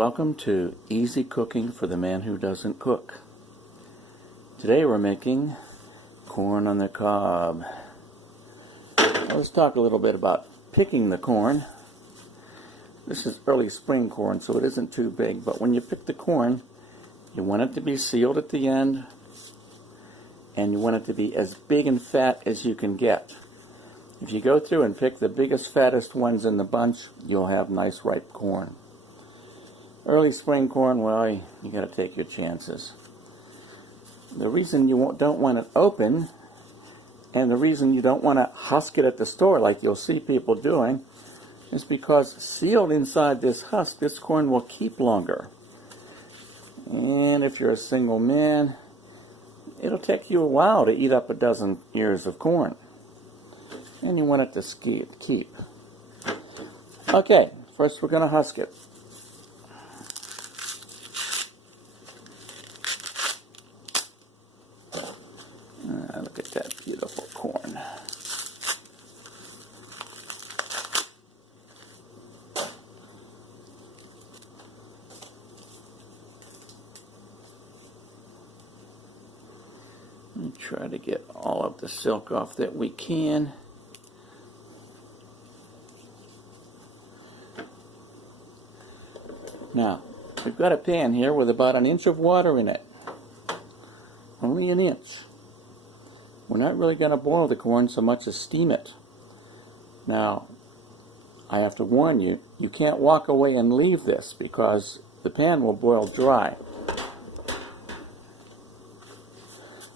welcome to Easy Cooking for the Man Who Doesn't Cook. Today we're making corn on the cob. Now let's talk a little bit about picking the corn. This is early spring corn, so it isn't too big, but when you pick the corn, you want it to be sealed at the end, and you want it to be as big and fat as you can get. If you go through and pick the biggest, fattest ones in the bunch, you'll have nice ripe corn. Early spring corn, well, you got to take your chances. The reason you don't want it open, and the reason you don't want to husk it at the store like you'll see people doing, is because sealed inside this husk, this corn will keep longer. And if you're a single man, it'll take you a while to eat up a dozen ears of corn. And you want it to keep. Okay, first we're going to husk it. Look at that beautiful corn. Let me try to get all of the silk off that we can. Now, we've got a pan here with about an inch of water in it. Only an inch. We're not really going to boil the corn so much as steam it. Now, I have to warn you, you can't walk away and leave this because the pan will boil dry.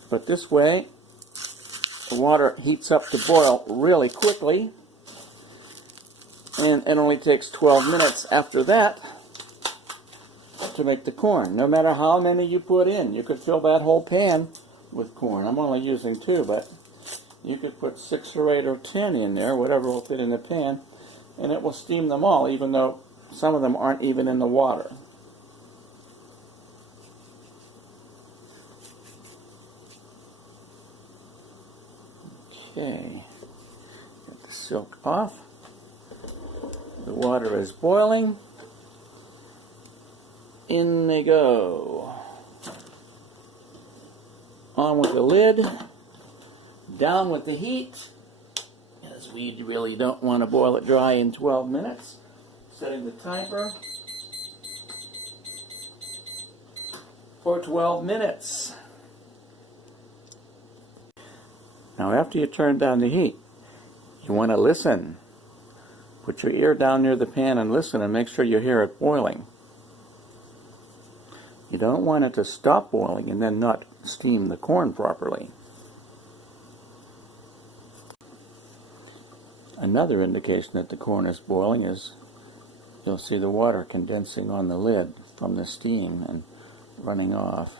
But this way, the water heats up to boil really quickly, and it only takes 12 minutes after that to make the corn. No matter how many you put in, you could fill that whole pan with corn. I'm only using 2, but you could put 6 or 8 or 10 in there, whatever will fit in the pan, and it will steam them all, even though some of them aren't even in the water. Okay, get the silk off. The water is boiling. In they go. On with the lid. Down with the heat, as we really don't want to boil it dry in 12 minutes. Setting the timer for 12 minutes. Now after you turn down the heat, you want to listen. Put your ear down near the pan and listen and make sure you hear it boiling. You don't want it to stop boiling and then not steam the corn properly. Another indication that the corn is boiling is you'll see the water condensing on the lid from the steam and running off.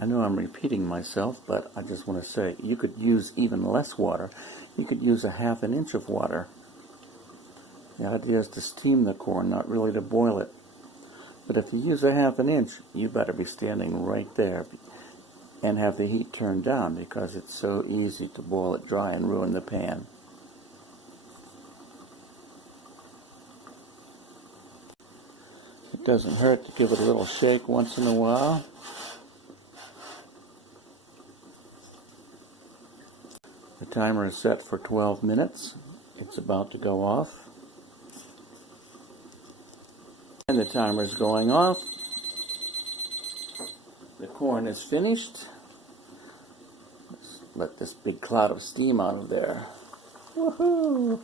I know I'm repeating myself, but I just want to say you could use even less water. You could use a half an inch of water. The idea is to steam the corn, not really to boil it. But if you use a half an inch, you better be standing right there and have the heat turned down because it's so easy to boil it dry and ruin the pan. It doesn't hurt to give it a little shake once in a while. The timer is set for 12 minutes. It's about to go off. And the timer is going off. The corn is finished. Let's let this big cloud of steam out of there. Woohoo!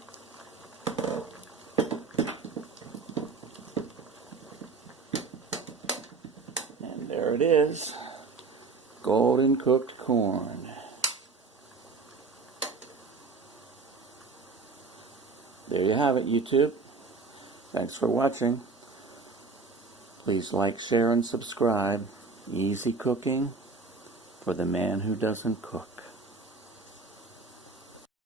And there it is. Golden cooked corn. There you have it, YouTube. Thanks for watching. Please like, share, and subscribe. Easy cooking for the man who doesn't cook.